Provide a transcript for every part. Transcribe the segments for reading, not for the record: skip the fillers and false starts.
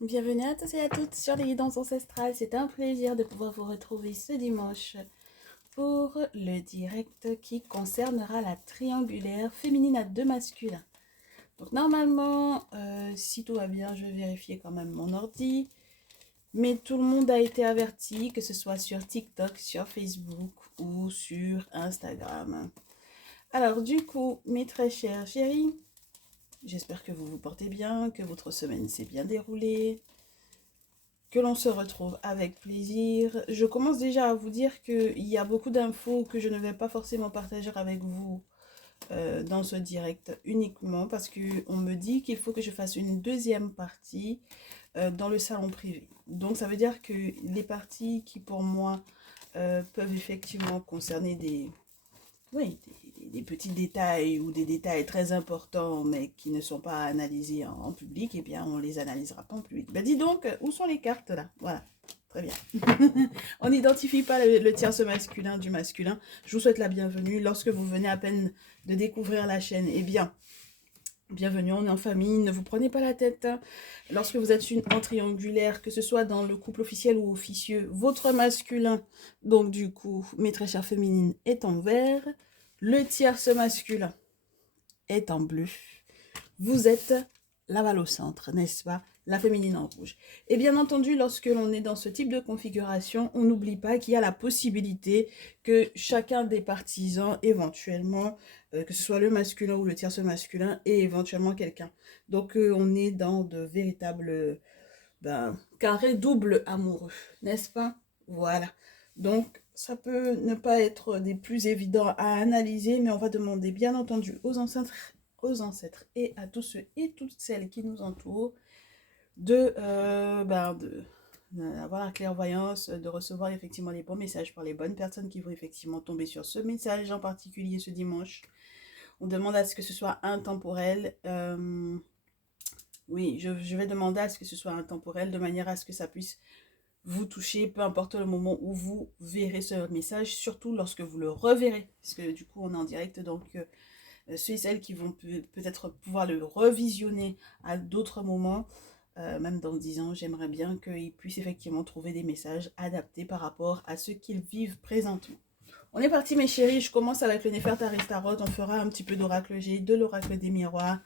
Bienvenue à tous et à toutes sur les guidances ancestrales. C'est un plaisir de pouvoir vous retrouver ce dimanche pour le direct qui concernera la triangulaire féminine à deux masculins. Donc normalement, si tout va bien, je vais vérifier quand même mon ordi. Mais tout le monde a été averti, que ce soit sur TikTok, sur Facebook ou sur Instagram. Alors du coup, mes très chers chéris, j'espère que vous vous portez bien, que votre semaine s'est bien déroulée, que l'on se retrouve avec plaisir. Je commence déjà à vous dire qu'il y a beaucoup d'infos que je ne vais pas forcément partager avec vous dans ce direct uniquement parce qu'on me dit qu'il faut que je fasse une deuxième partie dans le salon privé. Donc ça veut dire que les parties qui pour moi peuvent effectivement concerner oui, des petits détails ou des détails très importants mais qui ne sont pas analysés en public, eh bien on les analysera pas en public. Ben dis donc, où sont les cartes là? Voilà, très bien. On n'identifie pas le tierce masculin du masculin. Je vous souhaite la bienvenue. Lorsque vous venez à peine de découvrir la chaîne, eh bien, bienvenue, on est en famille, ne vous prenez pas la tête. Lorsque vous êtes en triangulaire, que ce soit dans le couple officiel ou officieux, votre masculin, donc du coup, mes très chères féminines, est en vert, le tierce masculin est en bleu. Vous êtes la balle au centre, n'est-ce pas? La féminine en rouge. Et bien entendu, lorsque l'on est dans ce type de configuration, on n'oublie pas qu'il y a la possibilité que chacun des partisans, éventuellement, que ce soit le masculin ou le tierce masculin, ait éventuellement quelqu'un. Donc on est dans de véritables carrés double amoureux, n'est-ce pas? Voilà. Donc ça peut ne pas être des plus évidents à analyser, mais on va demander bien entendu aux ancêtres et à tous ceux et toutes celles qui nous entourent d'avoir la clairvoyance, de recevoir effectivement les bons messages par les bonnes personnes qui vont effectivement tomber sur ce message en particulier ce dimanche. On demande à ce que ce soit intemporel. Oui, je vais demander à ce que ce soit intemporel de manière à ce que ça puisse vous toucher, peu importe le moment où vous verrez ce message, surtout lorsque vous le reverrez, parce que du coup on est en direct, donc ceux et celles qui vont peut-être pouvoir le revisionner à d'autres moments, même dans 10 ans, j'aimerais bien qu'ils puissent effectivement trouver des messages adaptés par rapport à ce qu'ils vivent présentement. On est parti mes chéris, je commence avec le Néfertari Tarot, on fera un petit peu d'oracle G, de l'oracle des miroirs,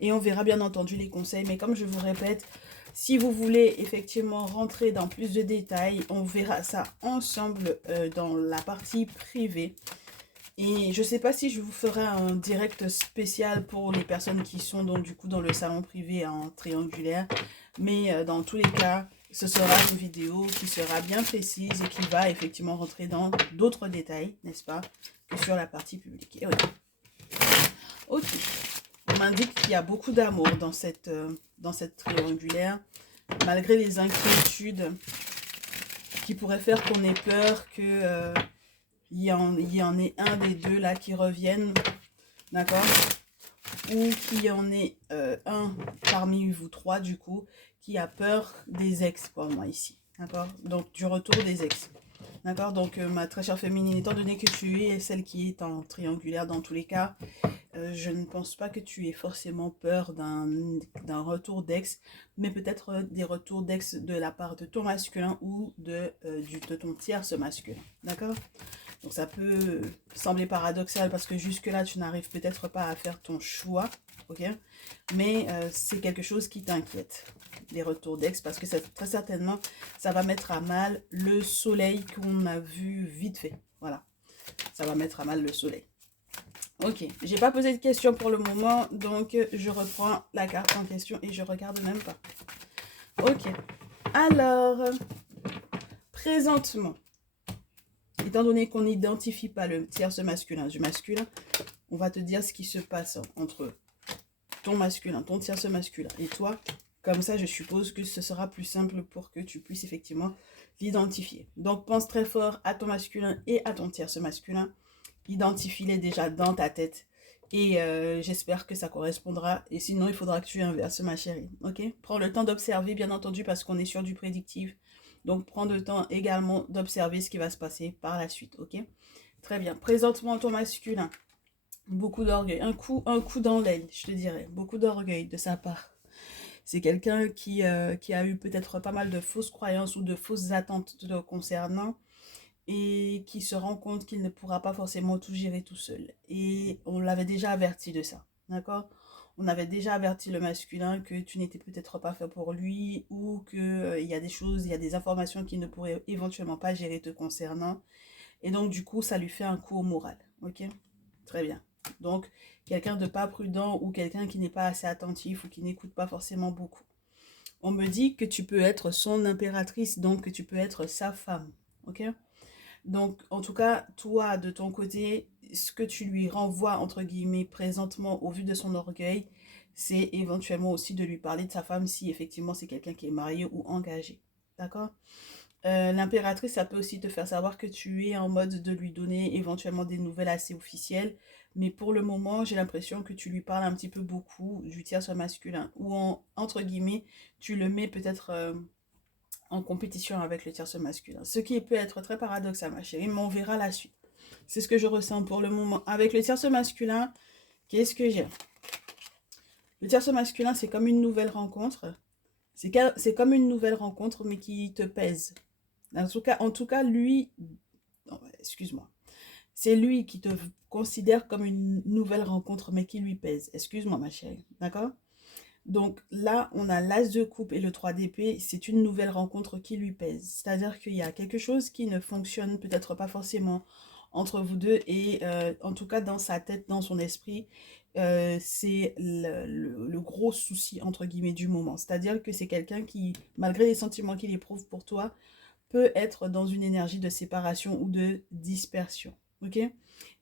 et on verra bien entendu les conseils, mais comme je vous répète, si vous voulez effectivement rentrer dans plus de détails, on verra ça ensemble dans la partie privée. Et je ne sais pas si je vous ferai un direct spécial pour les personnes qui sont donc du coup dans le salon privé en triangulaire. Mais dans tous les cas, ce sera une vidéo qui sera bien précise et qui va effectivement rentrer dans d'autres détails, n'est-ce pas, que sur la partie publique. Et oui. Ok. On m'indique qu'il y a beaucoup d'amour dans cette triangulaire, malgré les inquiétudes qui pourraient faire qu'on ait peur que il y en ait un des deux là qui revienne, d'accord, ou qu'il y en ait un parmi vous trois du coup qui a peur des ex pour moi ici, d'accord, donc du retour des ex, d'accord, donc ma très chère féminine, étant donné que tu es celle qui est en triangulaire dans tous les cas, je ne pense pas que tu aies forcément peur d'un retour d'ex, mais peut-être des retours d'ex de la part de ton masculin ou de ton tierce masculin, d'accord. Donc ça peut sembler paradoxal parce que jusque-là, tu n'arrives peut-être pas à faire ton choix, ok? Mais c'est quelque chose qui t'inquiète, les retours d'ex, parce que très certainement, ça va mettre à mal le soleil qu'on a vu vite fait. Voilà, ça va mettre à mal le soleil. Ok, j'ai pas posé de questions pour le moment, donc je reprends la carte en question et je regarde même pas. Ok, alors, présentement, étant donné qu'on n'identifie pas le tierce masculin du masculin, on va te dire ce qui se passe entre ton masculin, ton tierce masculin et toi. Comme ça, je suppose que ce sera plus simple pour que tu puisses effectivement l'identifier. Donc, pense très fort à ton masculin et à ton tierce masculin. Identifie-les déjà dans ta tête. Et j'espère que ça correspondra. Et sinon, il faudra que tu inverses, ma chérie. Ok? Prends le temps d'observer, bien entendu, parce qu'on est sur du prédictif. Donc, prends le temps également d'observer ce qui va se passer par la suite. Ok? Très bien. Présente-moi ton masculin. Beaucoup d'orgueil. Un coup dans l'œil, je te dirais. Beaucoup d'orgueil de sa part. C'est quelqu'un qui a eu peut-être pas mal de fausses croyances ou de fausses attentes te concernant et qui se rend compte qu'il ne pourra pas forcément tout gérer tout seul. Et on l'avait déjà averti de ça, d'accord? On avait déjà averti le masculin que tu n'étais peut-être pas fait pour lui ou qu'il y a des choses, il y a des informations qu'il ne pourrait éventuellement pas gérer te concernant. Et donc, du coup, ça lui fait un coup au moral, ok? Très bien. Donc, quelqu'un de pas prudent ou quelqu'un qui n'est pas assez attentif ou qui n'écoute pas forcément beaucoup. On me dit que tu peux être son impératrice, donc que tu peux être sa femme, ok? Donc, en tout cas, toi, de ton côté, ce que tu lui renvoies, entre guillemets, présentement, au vu de son orgueil, c'est éventuellement aussi de lui parler de sa femme si effectivement c'est quelqu'un qui est marié ou engagé. D'accord? L'impératrice, ça peut aussi te faire savoir que tu es en mode de lui donner éventuellement des nouvelles assez officielles. Mais pour le moment, j'ai l'impression que tu lui parles un petit peu beaucoup du tierce masculin. Ou entre guillemets, tu le mets peut-être en compétition avec le tierce masculin. Ce qui peut être très paradoxal, ma chérie, mais on verra la suite. C'est ce que je ressens pour le moment. Avec le tierce masculin, qu'est-ce que j'ai? Le tierce masculin, c'est comme une nouvelle rencontre. C'est comme une nouvelle rencontre, mais qui te pèse. En tout cas, lui, non, excuse-moi. C'est lui qui te considère comme une nouvelle rencontre, mais qui lui pèse. Excuse-moi, ma chérie. D'accord? Donc là, on a l'as de coupe et le 3 d'épée. C'est une nouvelle rencontre qui lui pèse. C'est-à-dire qu'il y a quelque chose qui ne fonctionne peut-être pas forcément entre vous deux. Et en tout cas, dans sa tête, dans son esprit, c'est le gros souci, entre guillemets, du moment. C'est-à-dire que c'est quelqu'un qui, malgré les sentiments qu'il éprouve pour toi, peut être dans une énergie de séparation ou de dispersion. Ok?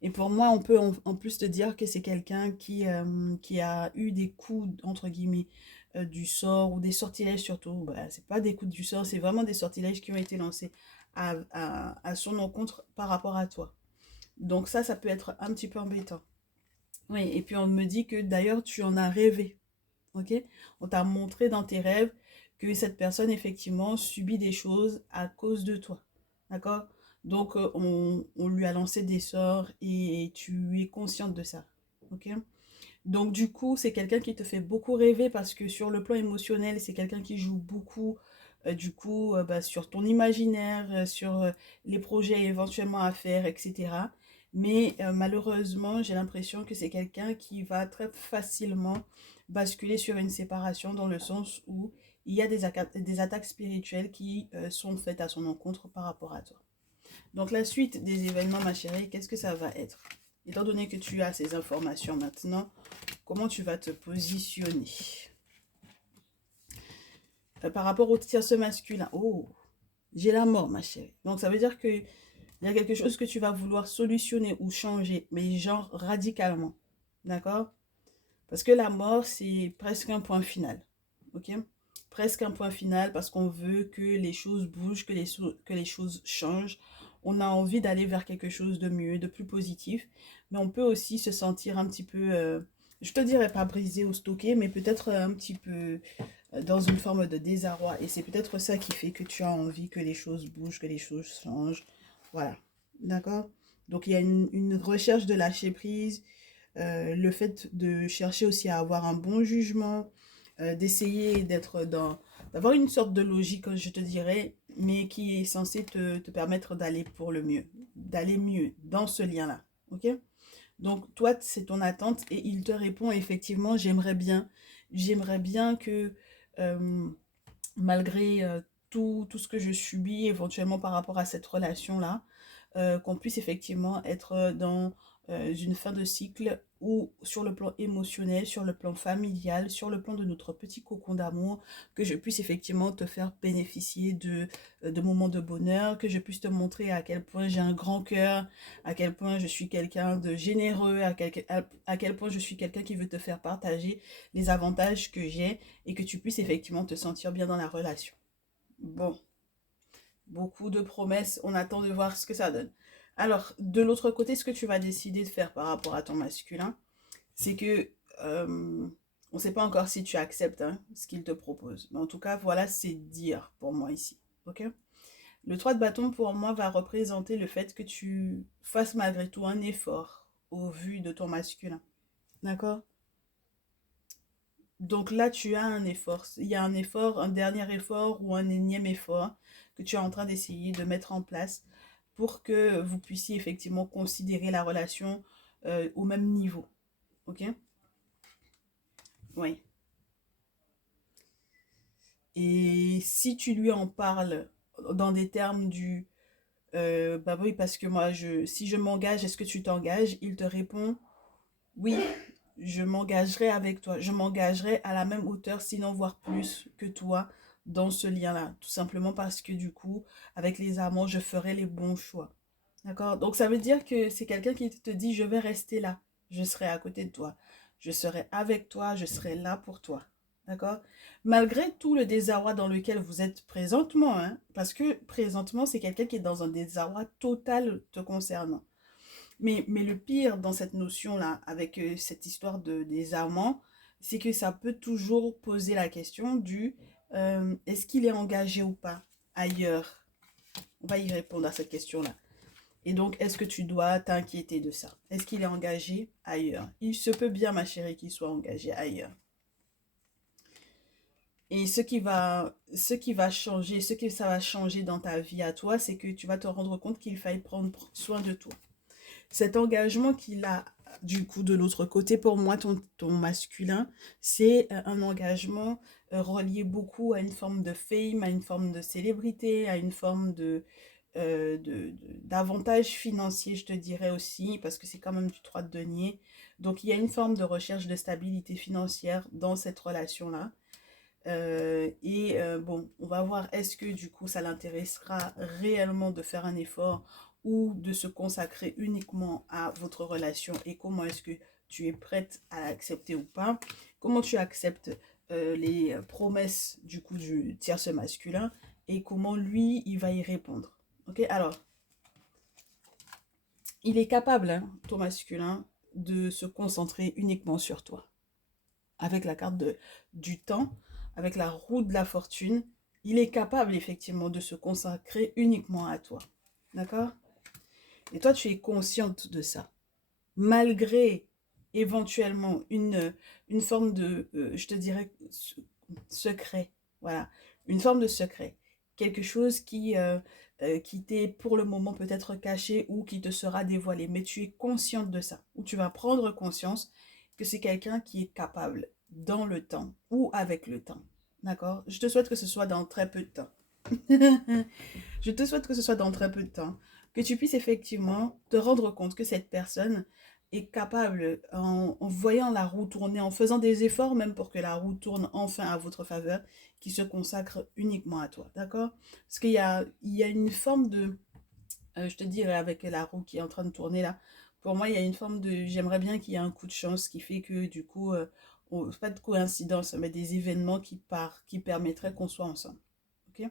Et pour moi, on peut en plus te dire que c'est quelqu'un qui a eu des coups, entre guillemets, du sort ou des sortilèges surtout. Bah, c'est pas des coups du sort, c'est vraiment des sortilèges qui ont été lancés à son encontre par rapport à toi. Donc ça peut être un petit peu embêtant. Oui, et puis on me dit que d'ailleurs tu en as rêvé. Ok? On t'a montré dans tes rêves que cette personne, effectivement, subit des choses à cause de toi. D'accord? Donc, on lui a lancé des sorts et tu es consciente de ça. Ok? Donc, du coup, c'est quelqu'un qui te fait beaucoup rêver parce que sur le plan émotionnel, c'est quelqu'un qui joue beaucoup, du coup, bah, sur ton imaginaire, sur les projets éventuellement à faire, etc. Mais malheureusement, j'ai l'impression que c'est quelqu'un qui va très facilement basculer sur une séparation dans le sens où il y a des attaques spirituelles qui sont faites à son encontre par rapport à toi. Donc la suite des événements, ma chérie, qu'est-ce que ça va être? Étant donné que tu as ces informations maintenant, comment tu vas te positionner par rapport au tierce masculin? Oh, j'ai la mort, ma chérie. Donc ça veut dire que il y a quelque chose que tu vas vouloir solutionner ou changer, mais genre radicalement. D'accord? Parce que la mort, c'est presque un point final. Ok? Presque un point final parce qu'on veut que les choses bougent, que les choses changent. On a envie d'aller vers quelque chose de mieux, de plus positif. Mais on peut aussi se sentir un petit peu, je te dirais pas brisé ou stocké, mais peut-être un petit peu dans une forme de désarroi. Et c'est peut-être ça qui fait que tu as envie que les choses bougent, que les choses changent. Voilà. D'accord? Donc il y a une recherche de lâcher prise, le fait de chercher aussi à avoir un bon jugement, d'essayer d'avoir une sorte de logique, je te dirais, mais qui est censée te permettre d'aller pour le mieux, d'aller mieux dans ce lien-là. Ok? Donc, toi, c'est ton attente et il te répond effectivement, j'aimerais bien que euh, malgré tout ce que je subis éventuellement par rapport à cette relation-là, qu'on puisse effectivement être dans une fin de cycle ou sur le plan émotionnel, sur le plan familial, sur le plan de notre petit cocon d'amour, que je puisse effectivement te faire bénéficier de moments de bonheur, que je puisse te montrer à quel point j'ai un grand cœur, à quel point je suis quelqu'un de généreux, à quel point je suis quelqu'un qui veut te faire partager les avantages que j'ai et que tu puisses effectivement te sentir bien dans la relation. Bon, beaucoup de promesses, on attend de voir ce que ça donne. Alors, de l'autre côté, ce que tu vas décider de faire par rapport à ton masculin, c'est que on ne sait pas encore si tu acceptes hein, ce qu'il te propose. Mais en tout cas, voilà, c'est dire pour moi ici. Ok? Le 3 de bâton, pour moi, va représenter le fait que tu fasses malgré tout un effort au vu de ton masculin. D'accord? Donc là, tu as un effort. Il y a un effort, un dernier effort ou un énième effort que tu es en train d'essayer de mettre en place pour que vous puissiez effectivement considérer la relation au même niveau. Ok? Oui. Et si tu lui en parles dans des termes du bah oui, parce que moi, si je m'engage, est-ce que tu t'engages? Il te répond oui, je m'engagerai avec toi. Je m'engagerai à la même hauteur, sinon voire plus que toi dans ce lien-là. Tout simplement parce que du coup, avec les amants, je ferai les bons choix. D'accord? Donc ça veut dire que c'est quelqu'un qui te dit, je vais rester là. Je serai à côté de toi. Je serai avec toi. Je serai là pour toi. D'accord? Malgré tout le désarroi dans lequel vous êtes présentement, hein, parce que présentement, c'est quelqu'un qui est dans un désarroi total te concernant. Mais le pire dans cette notion-là, avec cette histoire de désarmement, c'est que ça peut toujours poser la question du est-ce qu'il est engagé ou pas ailleurs? On va y répondre à cette question-là. Et donc, est-ce que tu dois t'inquiéter de ça? Est-ce qu'il est engagé ailleurs? Il se peut bien, ma chérie, qu'il soit engagé ailleurs. Et ce qui va changer, ce que ça va changer dans ta vie à toi, c'est que tu vas te rendre compte qu'il faille prendre soin de toi. Cet engagement qu'il a du coup de l'autre côté, pour moi, ton masculin, c'est un engagement relié beaucoup à une forme de fame, à une forme de célébrité, à une forme d'avantage financier, je te dirais aussi, parce que c'est quand même du 3 de denier. Donc, il y a une forme de recherche de stabilité financière dans cette relation-là. Bon, on va voir est-ce que du coup ça l'intéressera réellement de faire un effort ou de se consacrer uniquement à votre relation et comment est-ce que tu es prête à l'accepter ou pas. Comment tu acceptes les promesses du coup du tierce masculin et comment lui il va y répondre. Ok, alors il est capable, hein, ton masculin, de se concentrer uniquement sur toi avec la carte du temps, avec la roue de la fortune, il est capable effectivement de se consacrer uniquement à toi. D'accord? Et toi, tu es consciente de ça. Malgré éventuellement une forme de, je te dirais, secret. Voilà. Une forme de secret. Quelque chose qui t'est pour le moment peut-être caché ou qui te sera dévoilé. Mais tu es consciente de ça. Ou tu vas prendre conscience que c'est quelqu'un qui est capable dans le temps ou avec le temps. D'accord? Je te souhaite que ce soit dans très peu de temps. Je te souhaite que ce soit dans très peu de temps, que tu puisses effectivement te rendre compte que cette personne est capable, en voyant la roue tourner, en faisant des efforts même pour que la roue tourne enfin à votre faveur, qui se consacre uniquement à toi, d'accord? Parce qu'il y a une forme de, je te dirais avec la roue qui est en train de tourner là, pour moi il y a une forme de, j'aimerais bien qu'il y ait un coup de chance qui fait que du coup, pas de coïncidence, mais des événements qui permettraient qu'on soit ensemble, ok?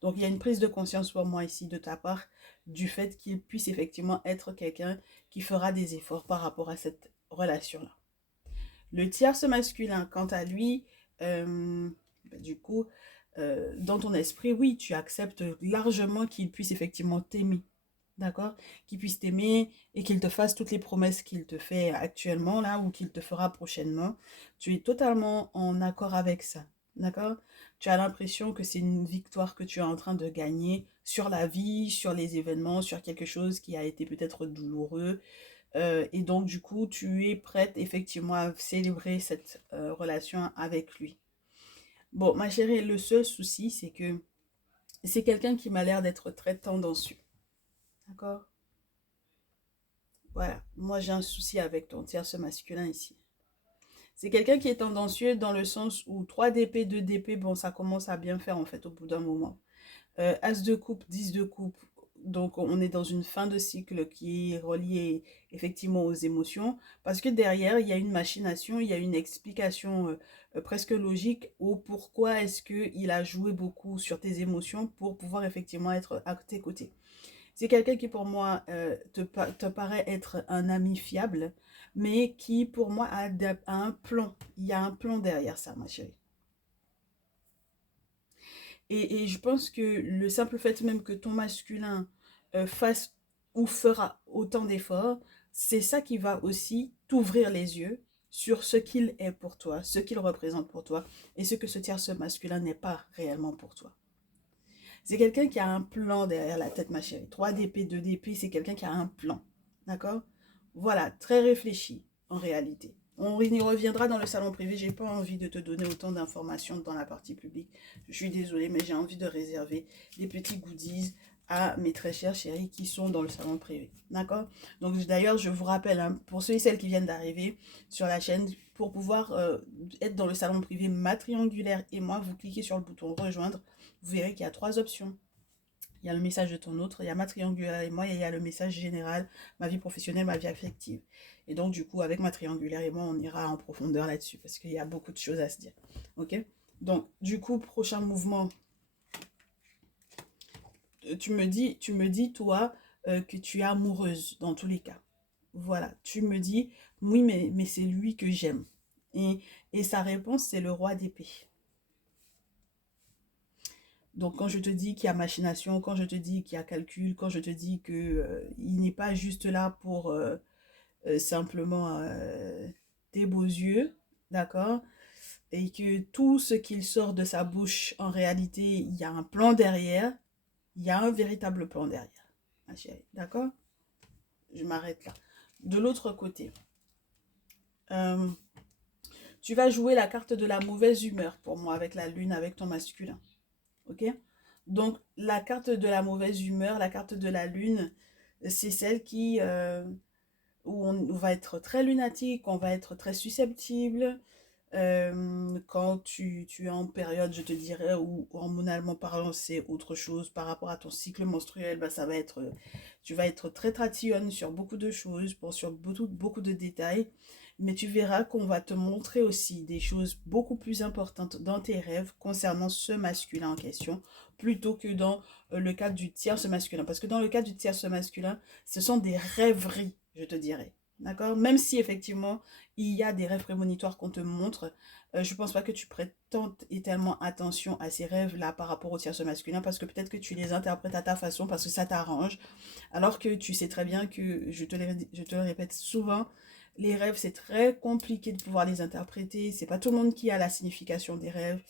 Donc, il y a une prise de conscience pour moi ici de ta part du fait qu'il puisse effectivement être quelqu'un qui fera des efforts par rapport à cette relation-là. Le tierce masculin, quant à lui, du coup, dans ton esprit, oui, tu acceptes largement qu'il puisse effectivement t'aimer. D'accord? Qu'il puisse t'aimer et qu'il te fasse toutes les promesses qu'il te fait actuellement, là, ou qu'il te fera prochainement. Tu es totalement en accord avec ça. D'accord? Tu as l'impression que c'est une victoire que tu es en train de gagner sur la vie, sur les événements, sur quelque chose qui a été peut-être douloureux. Et donc, du coup, tu es prête effectivement à célébrer cette relation avec lui. Bon, ma chérie, le seul souci, c'est que c'est quelqu'un qui m'a l'air d'être très tendancieux. D'accord? Voilà, moi j'ai un souci avec ton tierce masculin ici. C'est quelqu'un qui est tendancieux dans le sens où 3 d'épée, 2 d'épée, bon, ça commence à bien faire en fait au bout d'un moment. As de coupe, 10 de coupe, donc on est dans une fin de cycle qui est reliée effectivement aux émotions, parce que derrière, il y a une machination, il y a une explication presque logique au pourquoi est-ce qu'il a joué beaucoup sur tes émotions pour pouvoir effectivement être à tes côtés. C'est quelqu'un qui pour moi te paraît être un ami fiable, mais qui pour moi a un plan. Il y a un plan derrière ça, ma chérie. Et je pense que le simple fait même que ton masculin fasse ou fera autant d'efforts, c'est ça qui va aussi t'ouvrir les yeux sur ce qu'il est pour toi, ce qu'il représente pour toi, et ce que ce tierce masculin n'est pas réellement pour toi. C'est quelqu'un qui a un plan derrière la tête, ma chérie. 3 d'épée, 2 d'épée, c'est quelqu'un qui a un plan. D'accord? Voilà, très réfléchi en réalité. On y reviendra dans le salon privé. J'ai pas envie de te donner autant d'informations dans la partie publique. Je suis désolée, mais j'ai envie de réserver des petits goodies à mes très chères chéries qui sont dans le salon privé. D'accord? Donc d'ailleurs, je vous rappelle, hein, pour ceux et celles qui viennent d'arriver sur la chaîne, pour pouvoir être dans le salon privé Ma Triangulaire et moi, vous cliquez sur le bouton rejoindre. Vous verrez qu'il y a 3 options. Il y a le message de ton autre, il y a Ma Triangulaire et moi, et il y a le message général, ma vie professionnelle, ma vie affective. Et donc, du coup, avec Ma Triangulaire et moi, on ira en profondeur là-dessus, parce qu'il y a beaucoup de choses à se dire. Ok? Donc, du coup, prochain mouvement. Tu me dis toi, que tu es amoureuse, dans tous les cas. Voilà, tu me dis, oui, mais c'est lui que j'aime. Et sa réponse, c'est le roi d'épée. Donc, quand je te dis qu'il y a machination, quand je te dis qu'il y a calcul, quand je te dis que il n'est pas juste là pour simplement tes beaux yeux, d'accord? Et que tout ce qu'il sort de sa bouche, en réalité, il y a un plan derrière, il y a un véritable plan derrière, ma chérie, d'accord? Je m'arrête là. De l'autre côté, euh, tu vas jouer la carte de la mauvaise humeur pour moi avec la lune, avec ton masculin. Ok? Donc, la carte de la mauvaise humeur, la carte de la lune, c'est celle où on va être très lunatique, on va être très susceptible. Quand tu es en période, je te dirais, où hormonalement parlant, c'est autre chose par rapport à ton cycle menstruel, bah, tu vas être très tatillonne sur beaucoup de choses, sur beaucoup de détails. Mais tu verras qu'on va te montrer aussi des choses beaucoup plus importantes dans tes rêves concernant ce masculin en question, plutôt que dans le cadre du tierce masculin. Parce que dans le cadre du tierce masculin, ce sont des rêveries, je te dirais. D'accord? Même si effectivement, il y a des rêves prémonitoires qu'on te montre, je pense pas que tu prêtes tant et tellement attention à ces rêves-là par rapport au tierce masculin, parce que peut-être que tu les interprètes à ta façon, parce que ça t'arrange, alors que tu sais très bien que, je te le répète souvent, les rêves, c'est très compliqué de pouvoir les interpréter. C'est pas tout le monde qui a la signification des rêves.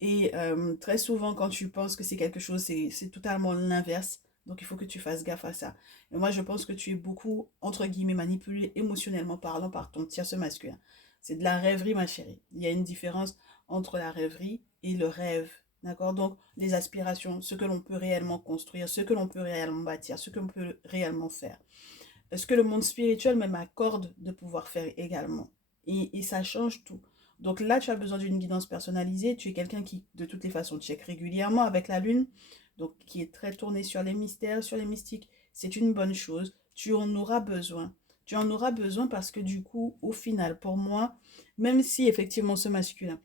Et très souvent, quand tu penses que c'est quelque chose, c'est totalement l'inverse. Donc, il faut que tu fasses gaffe à ça. Et moi, je pense que tu es beaucoup, entre guillemets, manipulé émotionnellement parlant par ton tierce masculin. C'est de la rêverie, ma chérie. Il y a une différence entre la rêverie et le rêve. D'accord? Donc, les aspirations, ce que l'on peut réellement construire, ce que l'on peut réellement bâtir, ce que l'on peut réellement faire. Ce que le monde spirituel même accorde de pouvoir faire également. Et ça change tout. Donc là, tu as besoin d'une guidance personnalisée. Tu es quelqu'un qui, de toutes les façons, check régulièrement avec la lune, donc qui est très tourné sur les mystères, sur les mystiques. C'est une bonne chose. Tu en auras besoin. Tu en auras besoin parce que du coup, au final, pour moi, même si effectivement ce masculin,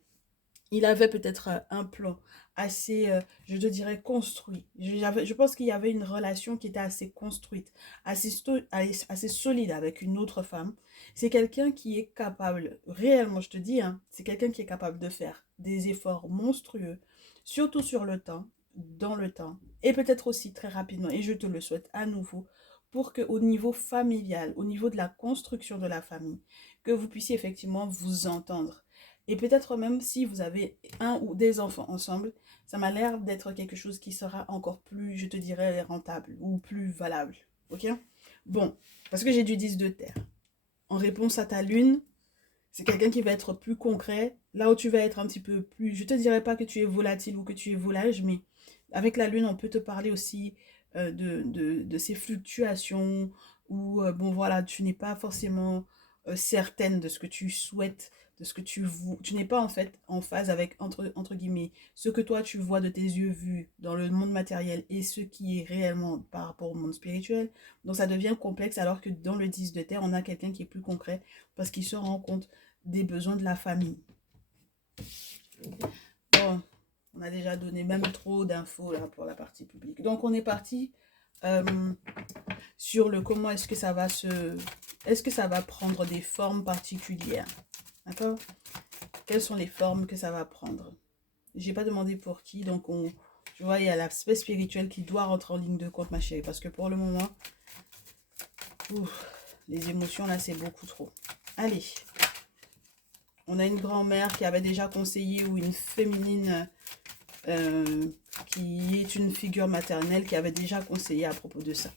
il avait peut-être un plan assez, je te dirais, construit. Je pense qu'il y avait une relation qui était assez construite, assez solide avec une autre femme. C'est quelqu'un qui est capable, réellement, je te dis, hein, c'est quelqu'un qui est capable de faire des efforts monstrueux, surtout sur le temps, dans le temps, et peut-être aussi très rapidement, et je te le souhaite à nouveau, pour qu'au niveau familial, au niveau de la construction de la famille, que vous puissiez effectivement vous entendre. Et peut-être même si vous avez un ou des enfants ensemble, ça m'a l'air d'être quelque chose qui sera encore plus, je te dirais, rentable ou plus valable. Ok? Bon, parce que j'ai du 10 de terre. En réponse à ta lune, c'est quelqu'un qui va être plus concret. Là où tu vas être un petit peu plus, je te dirais pas que tu es volatile ou que tu es volage, mais avec la lune, on peut te parler aussi de ces fluctuations où, bon voilà, tu n'es pas forcément certaine de ce que tu souhaites, de ce que tu n'es pas en fait en phase avec, entre guillemets, ce que toi tu vois de tes yeux vus dans le monde matériel et ce qui est réellement par rapport au monde spirituel. Donc ça devient complexe alors que dans le 10 de terre, on a quelqu'un qui est plus concret parce qu'il se rend compte des besoins de la famille. Bon, on a déjà donné même trop d'infos là pour la partie publique. Donc on est parti sur le comment est-ce que ça va est-ce que ça va prendre des formes particulières. D'accord? Quelles sont les formes que ça va prendre? J'ai pas demandé pour qui, donc tu vois, il y a l'aspect spirituel qui doit rentrer en ligne de compte, ma chérie, parce que pour le moment, ouf, les émotions là, c'est beaucoup trop. Allez, On a une grand-mère qui avait déjà conseillé ou une féminine qui est une figure maternelle qui avait déjà conseillé à propos de ça.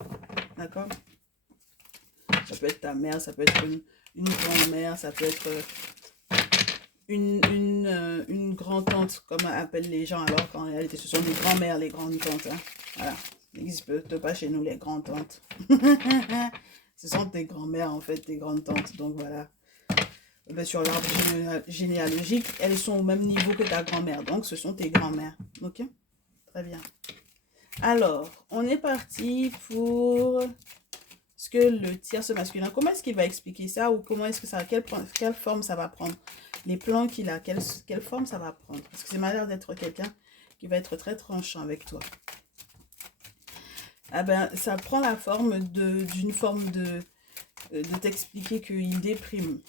D'accord? Ça peut être ta mère, ça peut être une grand-mère, ça peut être une grand-tante, comme appellent les gens, alors qu'en réalité, ce sont les grand-mères, les grandes-tantes. Hein. Voilà. Il n'existe pas chez nous les grandes-tantes. Ce sont des grand-mères, en fait, des grandes-tantes. Donc, voilà. Sur l'arbre généalogique, elles sont au même niveau que ta grand-mère. Donc, ce sont tes grand-mères. Ok? Très bien. Alors, on est parti pour ce que le tierce masculin, comment est-ce qu'il va expliquer ça ou comment est-ce que ça, quelle forme ça va prendre? Les plans qu'il a, quelle forme ça va prendre? Parce que c'est m'a l'air d'être quelqu'un qui va être très tranchant avec toi. Ah ben, ça prend la forme d'une forme de t'expliquer qu'il déprime.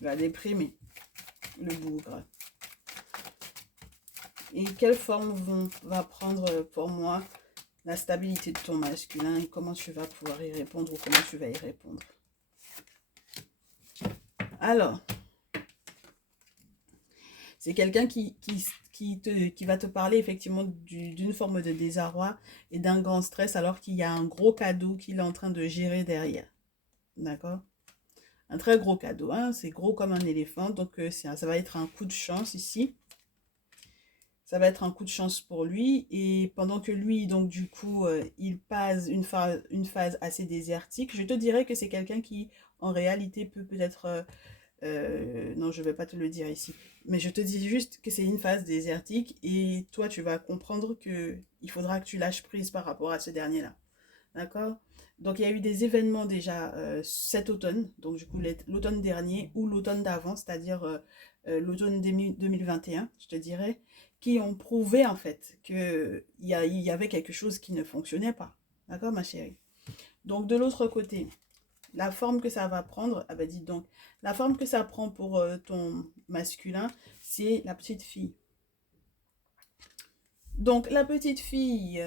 Il va déprimer le bougre. Et quelle forme va prendre pour moi la stabilité de ton masculin et comment tu vas pouvoir y répondre ou comment tu vas y répondre. Alors, c'est quelqu'un qui va te parler effectivement d'une forme de désarroi et d'un grand stress alors qu'il y a un gros cadeau qu'il est en train de gérer derrière. D'accord? Un très gros cadeau, hein? C'est gros comme un éléphant, donc ça va être un coup de chance ici. Ça va être un coup de chance pour lui. Et pendant que lui, donc du coup, il passe une phase assez désertique, je te dirais que c'est quelqu'un qui, en réalité, peut-être... non, je ne vais pas te le dire ici. Mais je te dis juste que c'est une phase désertique et toi, tu vas comprendre qu'il faudra que tu lâches prise par rapport à ce dernier-là. D'accord? Donc, il y a eu des événements déjà cet automne, donc du coup l'automne dernier ou l'automne d'avant, c'est-à-dire l'automne 2021, je te dirais, qui ont prouvé en fait qu'il y avait quelque chose qui ne fonctionnait pas. D'accord, ma chérie? Donc, de l'autre côté, la forme que ça va prendre, ah ben dis donc, la forme que ça prend pour ton masculin, c'est la petite fille. Donc, la petite fille,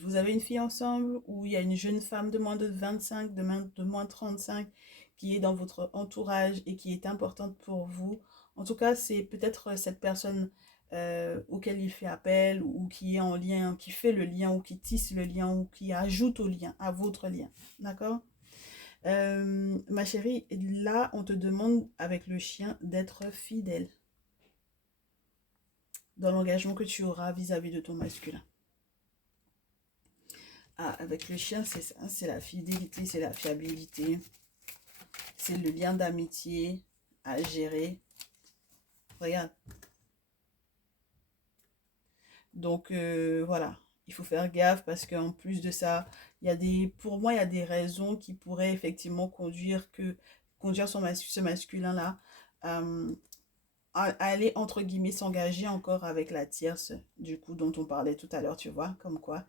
vous avez une fille ensemble ou il y a une jeune femme de moins de 25, de moins de 35 qui est dans votre entourage et qui est importante pour vous. En tout cas, c'est peut-être cette personne auquel il fait appel ou qui est en lien, qui fait le lien ou qui tisse le lien ou qui ajoute au lien, à votre lien. D'accord? Ma chérie, là, on te demande avec le chien d'être fidèle dans l'engagement que tu auras vis-à-vis de ton masculin. Ah, avec le chien, c'est ça, c'est la fidélité, c'est la fiabilité, c'est le lien d'amitié à gérer. Regarde. Donc, voilà, il faut faire gaffe parce qu'en plus de ça, pour moi, il y a des raisons qui pourraient effectivement conduire ce masculin-là à aller, entre guillemets, s'engager encore avec la tierce, du coup, dont on parlait tout à l'heure, tu vois, comme quoi.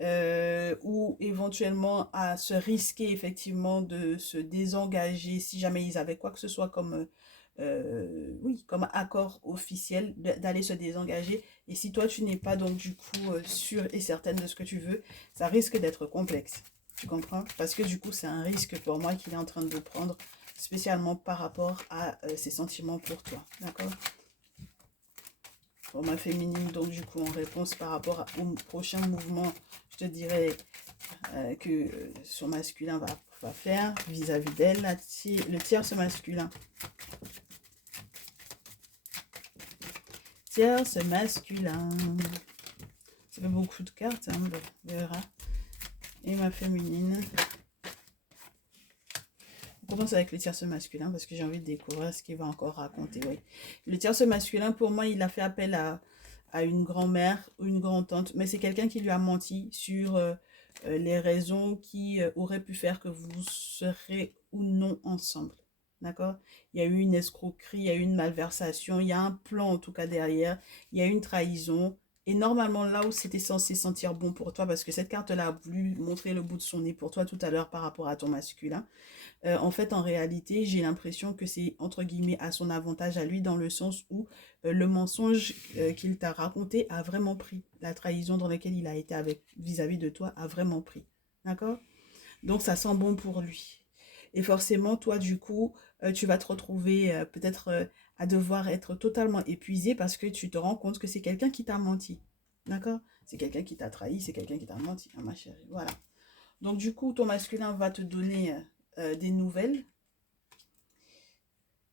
Ou éventuellement à se risquer effectivement de se désengager si jamais ils avaient quoi que ce soit comme, oui, comme accord officiel d'aller se désengager. Et si toi, tu n'es pas donc du coup sûre et certaine de ce que tu veux, ça risque d'être complexe. Tu comprends? Parce que du coup, c'est un risque pour moi qu'il est en train de prendre, spécialement par rapport à ses sentiments pour toi. D'accord? Pour ma féminine, donc du coup, en réponse par rapport au prochain mouvement, je te dirais que son masculin va faire vis-à-vis d'elle, le tierce masculin. Tierce masculin. Ça fait beaucoup de cartes, hein, on verra. Et ma féminine. On commence avec le tierce masculin parce que j'ai envie de découvrir ce qu'il va encore raconter. Oui. Le tierce masculin, pour moi, il a fait appel à une grand-mère ou une grand-tante, mais c'est quelqu'un qui lui a menti sur les raisons qui auraient pu faire que vous serez ou non ensemble. D'accord? Il y a eu une escroquerie, il y a eu une malversation, il y a un plan en tout cas derrière, il y a eu une trahison. Et normalement, là où c'était censé sentir bon pour toi, parce que cette carte-là a voulu montrer le bout de son nez pour toi tout à l'heure par rapport à ton masculin, en fait, en réalité, j'ai l'impression que c'est entre guillemets à son avantage à lui dans le sens où le mensonge qu'il t'a raconté a vraiment pris. La trahison dans laquelle il a été avec vis-à-vis de toi a vraiment pris. D'accord? Donc, ça sent bon pour lui. Et forcément, toi, du coup, tu vas te retrouver peut-être à devoir être totalement épuisé parce que tu te rends compte que c'est quelqu'un qui t'a menti. D'accord? C'est quelqu'un qui t'a trahi, c'est quelqu'un qui t'a menti, hein, ma chérie. Voilà. Donc, du coup, ton masculin va te donner des nouvelles.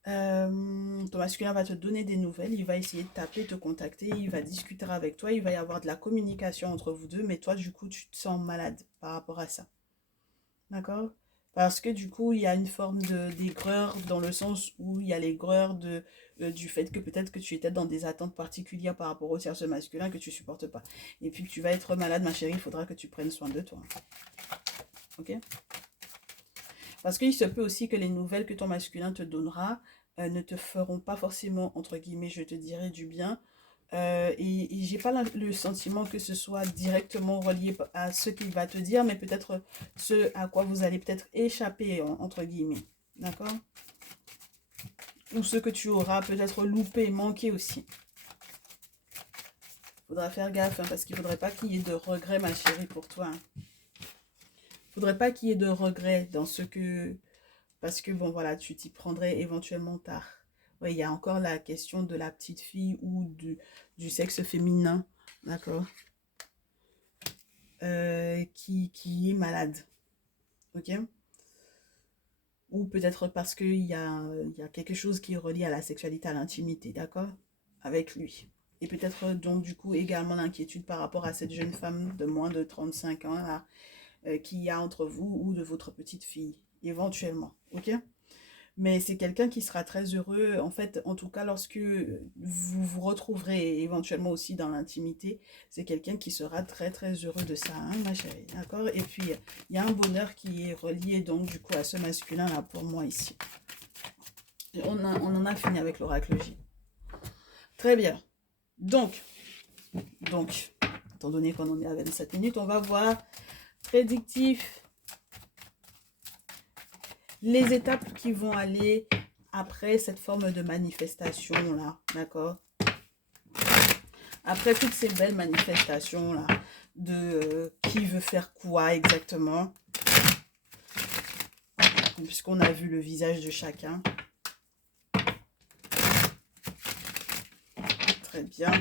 Ton masculin va te donner des nouvelles, il va essayer de t'appeler, te contacter, il va discuter avec toi, il va y avoir de la communication entre vous deux, mais toi, du coup, tu te sens malade par rapport à ça. D'accord? Parce que du coup, il y a une forme d'aigreur dans le sens où il y a l'aigreur du fait que peut-être que tu étais dans des attentes particulières par rapport au tierce masculin que tu supportes pas. Et puis que tu vas être malade, ma chérie, il faudra que tu prennes soin de toi. Ok? Parce qu'il se peut aussi que les nouvelles que ton masculin te donnera ne te feront pas forcément, entre guillemets, je te dirais, du bien. Et j'ai pas le sentiment que ce soit directement relié à ce qu'il va te dire, mais peut-être ce à quoi vous allez peut-être échapper, entre guillemets. D'accord? Ou ce que tu auras peut-être loupé, manqué aussi. Faudra faire gaffe, hein, parce qu'il faudrait pas qu'il y ait de regrets, ma chérie, pour toi. Hein. Faudrait pas qu'il y ait de regrets dans ce que... Parce que, bon, voilà, tu t'y prendrais éventuellement tard. Ouais, il y a encore la question de la petite fille ou du sexe féminin, d'accord, qui est malade, ok? Ou peut-être parce qu'il y a quelque chose qui est relié à la sexualité, à l'intimité, d'accord? Avec lui. Et peut-être donc du coup également l'inquiétude par rapport à cette jeune femme de moins de 35 ans là, qu'il y a entre vous ou de votre petite fille, éventuellement, ok? Mais c'est quelqu'un qui sera très heureux, en fait, en tout cas, lorsque vous vous retrouverez éventuellement aussi dans l'intimité, c'est quelqu'un qui sera très très heureux de ça, hein, ma chérie, d'accord? Et puis, il y a un bonheur qui est relié donc du coup à ce masculin-là pour moi ici. On en a fini avec l'oracle J. Très bien. Donc, étant donné qu'on en est à 27 minutes, on va voir prédictif les étapes qui vont aller après cette forme de manifestation-là, d'accord? Après toutes ces belles manifestations-là, de qui veut faire quoi exactement, puisqu'on a vu le visage de chacun. Très bien.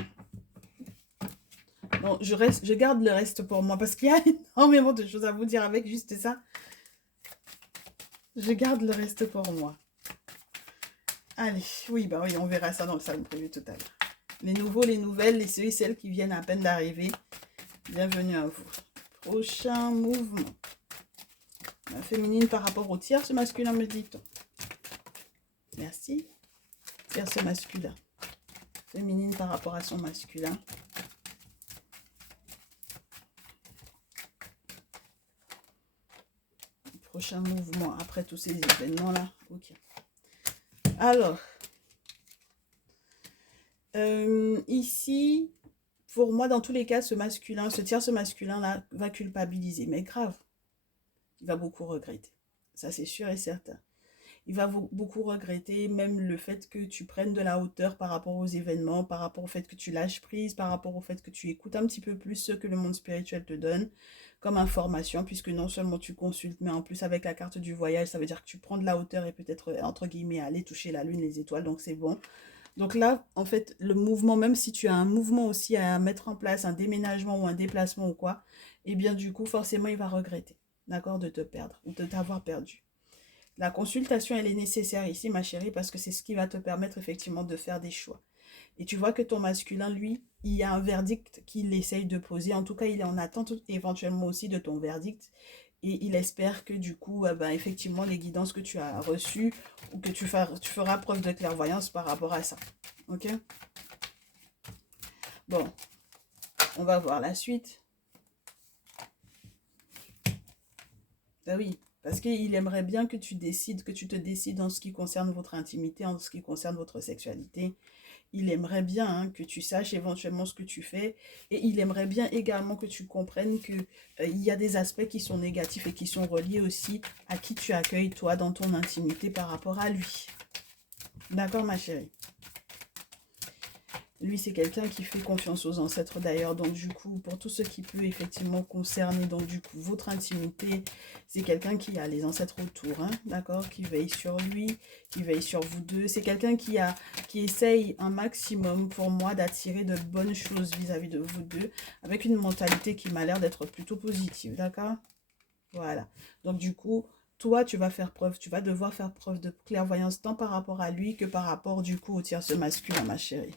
Bon, je garde le reste pour moi, parce qu'il y a énormément de choses à vous dire avec juste ça. Je garde le reste pour moi. Allez, oui, bah oui, on verra ça dans le salon prévu tout à l'heure. Les nouveaux, les nouvelles, les ceux et celles qui viennent à peine d'arriver, bienvenue à vous. Prochain mouvement. La féminine par rapport au tierce masculin, me dit-on. Merci. Tierce masculin. Féminine par rapport à son masculin. Prochain mouvement après tous ces événements-là. Ok. Alors, ici, pour moi, dans tous les cas, ce masculin, ce tierce masculin-là va culpabiliser. Mais grave, il va beaucoup regretter. Ça, c'est sûr et certain. Il va beaucoup regretter même le fait que tu prennes de la hauteur par rapport aux événements, par rapport au fait que tu lâches prise, par rapport au fait que tu écoutes un petit peu plus ce que le monde spirituel te donne comme information, puisque non seulement tu consultes, mais en plus avec la carte du voyage, ça veut dire que tu prends de la hauteur et peut-être, entre guillemets, aller toucher la lune, les étoiles, donc c'est bon. Donc là, en fait, le mouvement, même si tu as un mouvement aussi à mettre en place, un déménagement ou un déplacement ou quoi, eh bien du coup, forcément, il va regretter, d'accord, de te perdre ou de t'avoir perdu. La consultation, elle est nécessaire ici, ma chérie, parce que c'est ce qui va te permettre effectivement de faire des choix. Et tu vois que ton masculin, lui, il y a un verdict qu'il essaye de poser. En tout cas, il est en attente éventuellement aussi de ton verdict. Et il espère que du coup, effectivement, les guidances que tu as reçues ou que tu feras preuve de clairvoyance par rapport à ça. Ok? Bon, on va voir la suite. Ben oui, parce qu'il aimerait bien que tu te décides en ce qui concerne votre intimité, en ce qui concerne votre sexualité. Il aimerait bien que tu saches éventuellement ce que tu fais. Et il aimerait bien également que tu comprennes qu'il y a des aspects qui sont négatifs et qui sont reliés aussi à qui tu accueilles toi dans ton intimité par rapport à lui. D'accord, ma chérie? Lui, c'est quelqu'un qui fait confiance aux ancêtres d'ailleurs. Donc, du coup, pour tout ce qui peut effectivement concerner, donc, du coup, votre intimité, c'est quelqu'un qui a les ancêtres autour, hein, d'accord? Qui veille sur lui, qui veille sur vous deux. C'est quelqu'un qui essaye un maximum, pour moi, d'attirer de bonnes choses vis-à-vis de vous deux, avec une mentalité qui m'a l'air d'être plutôt positive, d'accord? Voilà. Donc, du coup, toi, tu vas devoir faire preuve de clairvoyance tant par rapport à lui que par rapport, du coup, au tierce masculin, ma chérie.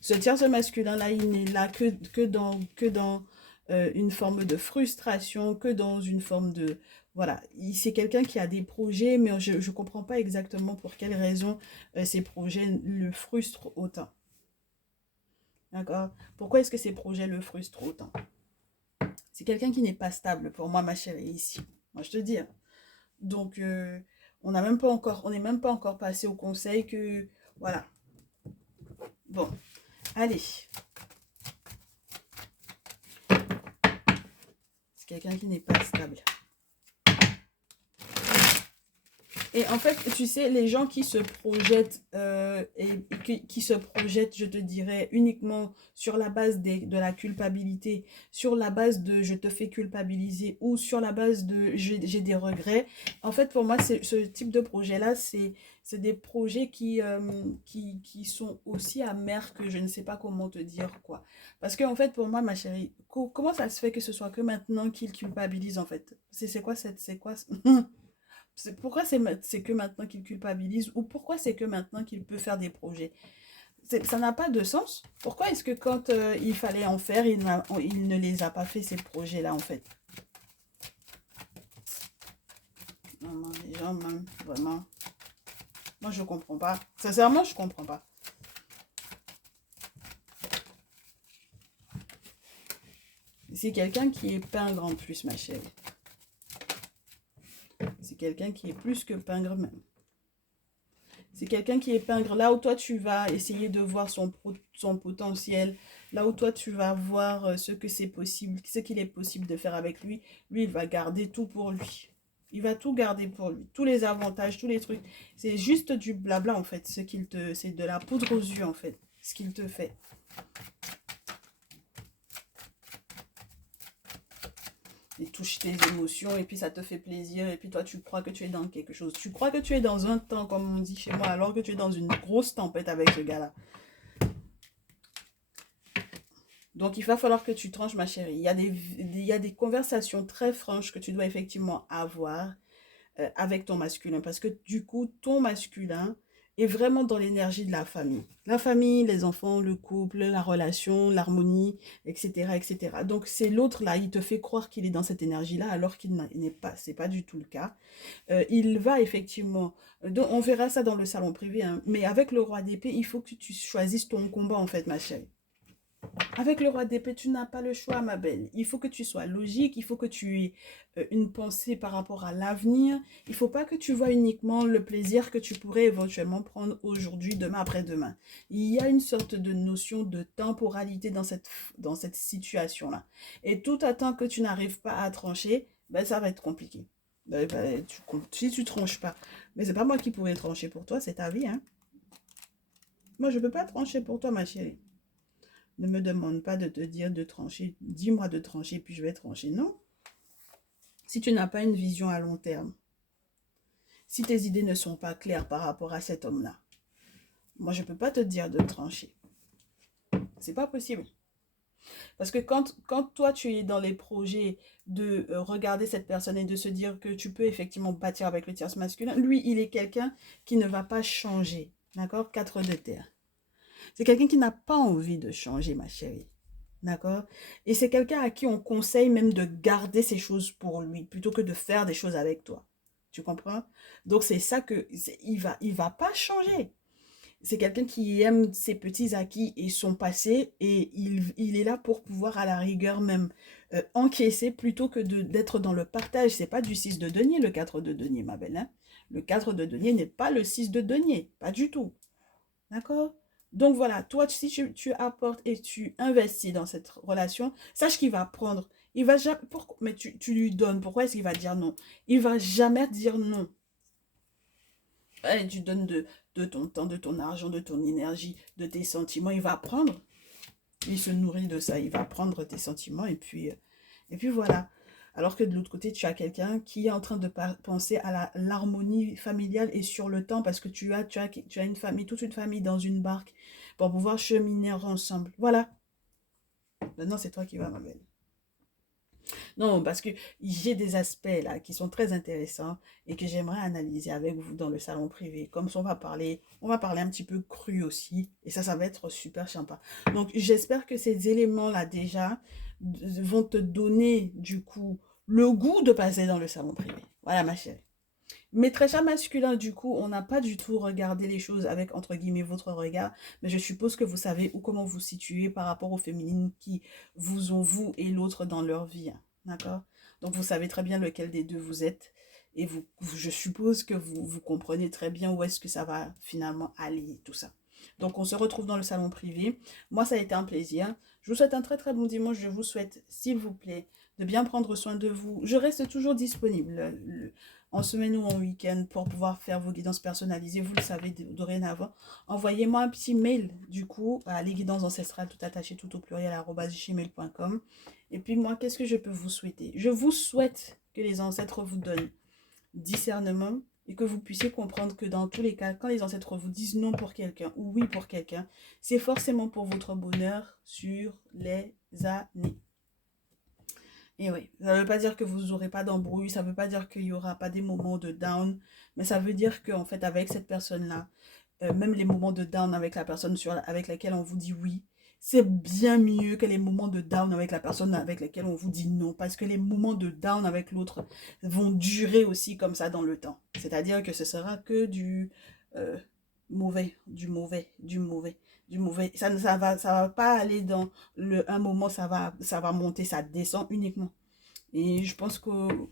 Ce tierce masculin-là, il n'est là que dans une forme de frustration, que dans une forme de... Voilà, c'est quelqu'un qui a des projets, mais je ne comprends pas exactement pour quelles raisons ces projets le frustrent autant. D'accord? Pourquoi est-ce que ces projets le frustrent autant? C'est quelqu'un qui n'est pas stable pour moi, ma chérie, ici. Moi, je te dis, hein. Donc, on n'est même pas encore passé au conseil que... Voilà. Bon, allez. C'est quelqu'un qui n'est pas stable. Et en fait, tu sais, les gens qui se projettent, qui se projettent, je te dirais, uniquement sur la base de la culpabilité, sur la base de je te fais culpabiliser ou sur la base de j'ai des regrets. En fait, pour moi, ce type de projet-là, c'est des projets qui sont aussi amers que je ne sais pas comment te dire quoi. Parce que, en fait, pour moi, ma chérie, comment ça se fait que ce soit que maintenant qu'il culpabilise, en fait? C'est quoi c'est quoi? Pourquoi c'est que maintenant qu'il culpabilise ou pourquoi c'est que maintenant qu'il peut faire des projets? Ça n'a pas de sens. Pourquoi est-ce que quand il fallait en faire, il ne les a pas fait, ces projets-là, en fait? Non, non, les gens, même, vraiment, moi, je comprends pas. Sincèrement, je comprends pas. C'est quelqu'un qui est pingre en plus, ma chérie. C'est quelqu'un qui est plus que pingre même. C'est quelqu'un qui est pingre. Là où toi, tu vas essayer de voir son potentiel, là où toi, tu vas voir ce que c'est possible, ce qu'il est possible de faire avec lui, lui, il va garder tout pour lui. Il va tout garder pour lui. Tous les avantages, tous les trucs. C'est juste du blabla, en fait. C'est de la poudre aux yeux, en fait. Ce qu'il te fait. Il touche tes émotions et puis ça te fait plaisir et puis toi tu crois que tu es dans quelque chose. Tu crois que tu es dans un temps comme on dit chez moi alors que tu es dans une grosse tempête avec ce gars-là. Donc il va falloir que tu tranches ma chérie. Il y a des conversations très franches que tu dois effectivement avoir avec ton masculin parce que du coup ton masculin est vraiment dans l'énergie de la famille. La famille, les enfants, le couple, la relation, l'harmonie, etc., etc. Donc c'est l'autre là, il te fait croire qu'il est dans cette énergie-là alors qu'il n'est pas, c'est pas du tout le cas. Il va effectivement, donc on verra ça dans le salon privé, hein, mais avec le roi d'épée, il faut que tu choisisses ton combat en fait ma chérie. Avec le roi d'épée, tu n'as pas le choix, ma belle. Il faut que tu sois logique, il faut que tu aies une pensée par rapport à l'avenir. Il ne faut pas que tu vois uniquement le plaisir que tu pourrais éventuellement prendre aujourd'hui, demain, après-demain. Il y a une sorte de notion de temporalité dans cette situation-là. Et tout à temps que tu n'arrives pas à trancher, ben, ça va être compliqué. Si tu ne tranches pas, mais c'est pas moi qui pourrais trancher pour toi, c'est ta vie, hein. Moi, je ne peux pas trancher pour toi, ma chérie. Ne me demande pas de te dire de trancher. Dis-moi de trancher, puis je vais trancher. Non. Si tu n'as pas une vision à long terme, si tes idées ne sont pas claires par rapport à cet homme-là, moi, je ne peux pas te dire de trancher. C'est pas possible. Parce que quand toi, tu es dans les projets de regarder cette personne et de se dire que tu peux effectivement bâtir avec le tierce masculin, lui, il est quelqu'un qui ne va pas changer. D'accord? 4 de terre. C'est quelqu'un qui n'a pas envie de changer, ma chérie. D'accord? Et c'est quelqu'un à qui on conseille même de garder ces choses pour lui, plutôt que de faire des choses avec toi. Tu comprends? Donc c'est ça que il va pas changer. C'est quelqu'un qui aime ses petits acquis et son passé et il est là pour pouvoir à la rigueur même encaisser plutôt que d'être dans le partage. C'est pas du 6 de denier, le 4 de denier, ma belle, hein? Le 4 de denier n'est pas le 6 de denier, pas du tout. D'accord? Donc voilà, toi, si tu apportes et tu investis dans cette relation, sache qu'il va prendre. Il va jamais. Mais tu lui donnes. Pourquoi est-ce qu'il va dire non? Il va jamais dire non. Tu donnes de ton temps, de ton argent, de ton énergie, de tes sentiments. Il va prendre, il se nourrit de ça, il va prendre tes sentiments et puis voilà. Alors que de l'autre côté, tu as quelqu'un qui est en train de penser à l'harmonie familiale et sur le temps parce que tu as une famille, toute une famille dans une barque pour pouvoir cheminer ensemble. Voilà. Maintenant, c'est toi qui vas, ma belle. Non, parce que j'ai des aspects là qui sont très intéressants et que j'aimerais analyser avec vous dans le salon privé. Comme ça, on va parler un petit peu cru aussi. Et ça va être super sympa. Donc, j'espère que ces éléments-là déjà vont te donner du coup le goût de passer dans le salon privé. Voilà, ma chérie. Mais très cher masculin, du coup, on n'a pas du tout regardé les choses avec, entre guillemets, votre regard. Mais je suppose que vous savez où, comment vous situez par rapport aux féminines qui vous ont, vous et l'autre, dans leur vie. Hein. D'accord? Donc, vous savez très bien lequel des deux vous êtes. Et je suppose que vous comprenez très bien où est-ce que ça va finalement aller, tout ça. Donc, on se retrouve dans le salon privé. Moi, ça a été un plaisir. Je vous souhaite un très très bon dimanche. Je vous souhaite, s'il vous plaît, de bien prendre soin de vous. Je reste toujours disponible en semaine ou en week-end pour pouvoir faire vos guidances personnalisées. Vous le savez dorénavant. Envoyez-moi un petit mail du coup à lesguidancesancestrales tout attaché tout au pluriel @gmail.com. Et puis moi, qu'est-ce que je peux vous souhaiter? Je vous souhaite que les ancêtres vous donnent discernement et que vous puissiez comprendre que dans tous les cas, quand les ancêtres vous disent non pour quelqu'un ou oui pour quelqu'un, c'est forcément pour votre bonheur sur les années. Et oui, ça ne veut pas dire que vous n'aurez pas d'embrouille, ça ne veut pas dire qu'il n'y aura pas des moments de down, mais ça veut dire qu'en fait, avec cette personne-là, même les moments de down avec la personne avec laquelle on vous dit oui, c'est bien mieux que les moments de down avec la personne avec laquelle on vous dit non, parce que les moments de down avec l'autre vont durer aussi comme ça dans le temps. C'est-à-dire que ce sera que du mauvais, du mauvais, du mauvais, du mauvais. Ça va pas aller dans un moment, ça va monter, ça descend uniquement. Et je pense qu'au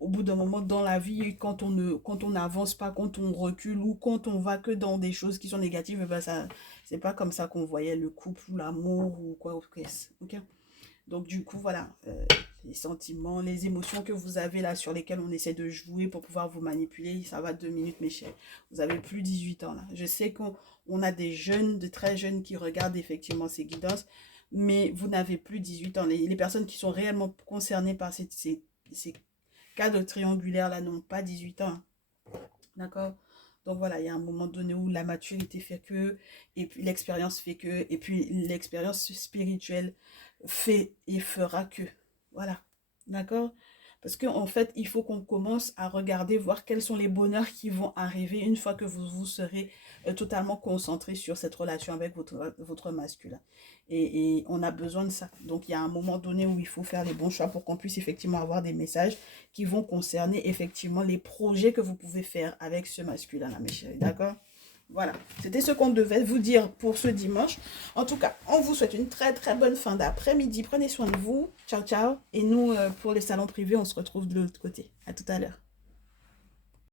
bout d'un moment dans la vie, quand on n'avance pas, quand on recule ou quand on va que dans des choses qui sont négatives, ben c'est pas comme ça qu'on voyait le couple ou l'amour ou quoi, ok? Donc du coup, voilà, les sentiments, les émotions que vous avez là sur lesquelles on essaie de jouer pour pouvoir vous manipuler, ça va 2 minutes, mes chers. Vous avez plus 18 ans là. Je sais qu'on a des jeunes, de très jeunes qui regardent effectivement ces guidances, mais vous n'avez plus 18 ans. Les personnes qui sont réellement concernées par ces cadres triangulaires là n'ont pas 18 ans. D'accord? Donc voilà, il y a un moment donné où la maturité fait que, et puis l'expérience fait que, et puis l'expérience spirituelle fait et fera que. Voilà. D'accord? Parce qu'en fait, il faut qu'on commence à regarder, voir quels sont les bonheurs qui vont arriver une fois que vous serez totalement concentré sur cette relation avec votre masculin. Et on a besoin de ça. Donc, il y a un moment donné où il faut faire les bons choix pour qu'on puisse effectivement avoir des messages qui vont concerner effectivement les projets que vous pouvez faire avec ce masculin-là, mes chéris. D'accord? Voilà, c'était ce qu'on devait vous dire pour ce dimanche. En tout cas, on vous souhaite une très très bonne fin d'après-midi. Prenez soin de vous. Ciao, ciao. Et nous, pour les salons privés, on se retrouve de l'autre côté. À tout à l'heure.